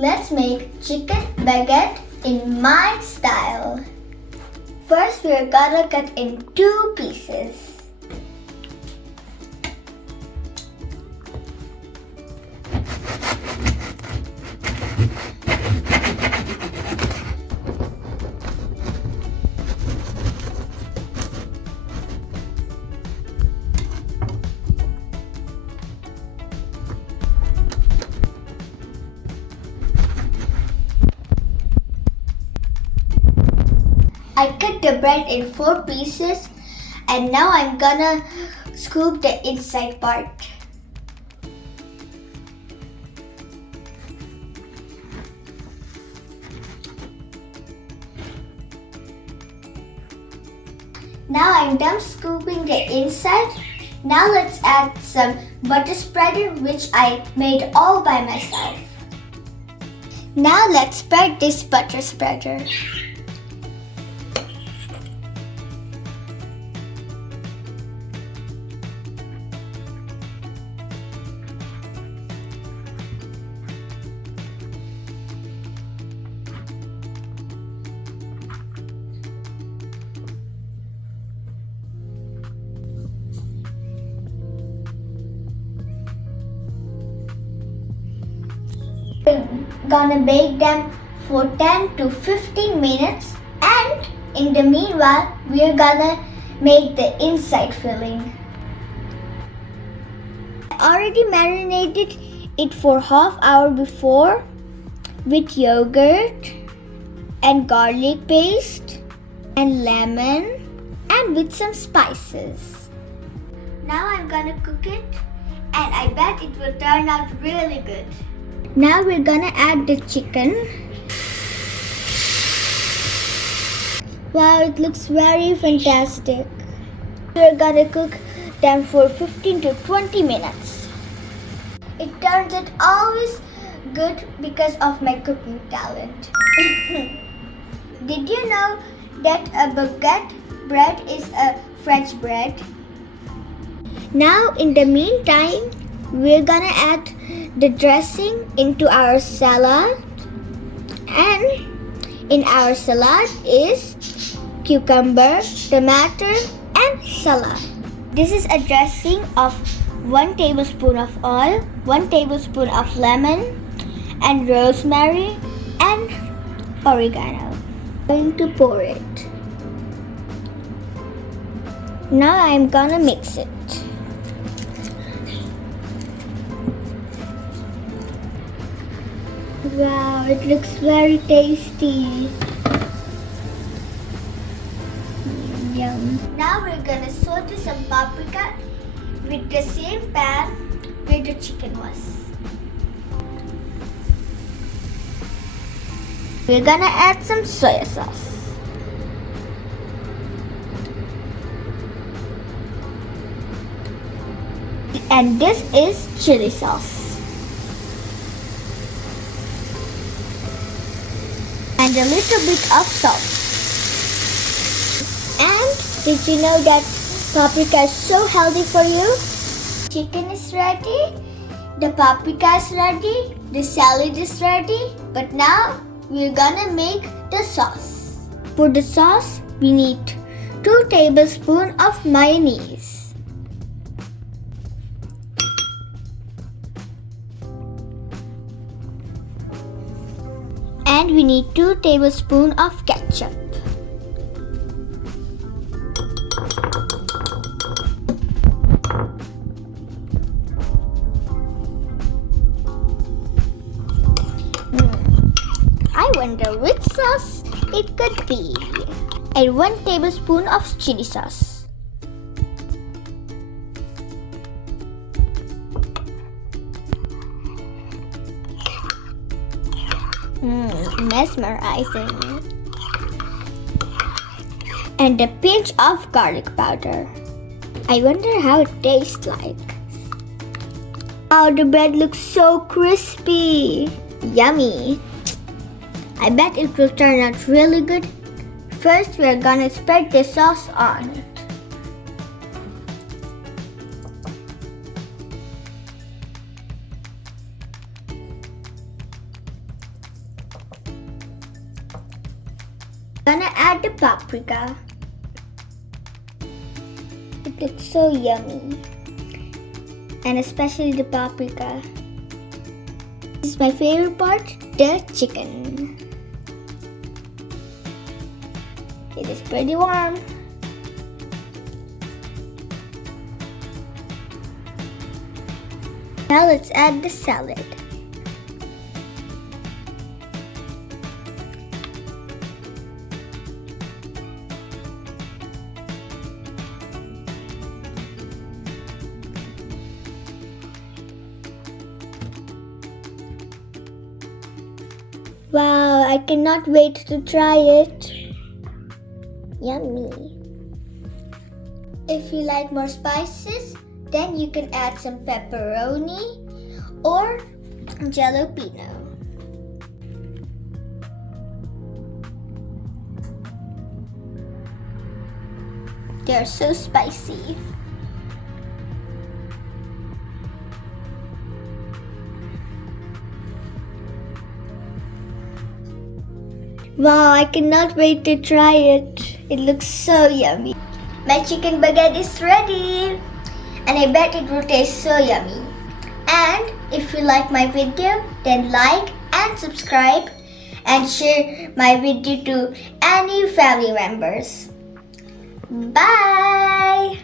Let's make chicken baguette in my style. First, we're gonna cut in 2 pieces. I cut the bread in 4 pieces and now I'm gonna scoop the inside part. Now I'm done scooping the inside. Now let's add some butter spreader which I made all by myself. Now let's spread this butter spreader. We're gonna bake them for 10 to 15 minutes, and in the meanwhile we're gonna make the inside filling. I already marinated it for half hour before with yogurt and garlic paste and lemon and with some spices. Now I'm gonna cook it and I bet it will turn out really good. Now we're gonna add the chicken. Wow, it looks very fantastic. We're gonna cook them for 15 to 20 minutes. It turns out always good because of my cooking talent. Did you know that a baguette bread is a French bread? Now in the meantime, we're gonna add the dressing into our salad, and in our salad is cucumber, tomato and salad. This is a dressing of 1 tablespoon of oil, 1 tablespoon of lemon and rosemary and oregano. I'm going to pour it. Now I'm gonna mix it. Wow, it looks very tasty. Yum. Now we're gonna saute some paprika with the same pan where the chicken was. We're gonna add some soy sauce. And this is chili sauce. And a little bit of salt. And did you know that paprika is so healthy for you? Chicken is ready, the paprika is ready, the salad is ready, but now we're gonna make the sauce. For the sauce, we need 2 tablespoons of mayonnaise. And we need 2 tablespoons of ketchup. I wonder which sauce it could be. And 1 tablespoon of chili sauce. Mesmerizing. And a pinch of garlic powder. I wonder how it tastes like. Oh, the bread looks so crispy. Yummy. I bet it will turn out really good. First, we're gonna spread the sauce on it. Gonna add the paprika. It looks so yummy. And especially the paprika. This is my favorite part, the chicken. It is pretty warm. Now let's add the salad. Wow, I cannot wait to try it. Yummy. If you like more spices, then you can add some pepperoni or jalapeno. They're so spicy. Wow, I cannot wait to try it. It looks so yummy. My chicken baguette is ready. And I bet it will taste so yummy. And if you like my video, then like and subscribe and share my video to any family members. Bye!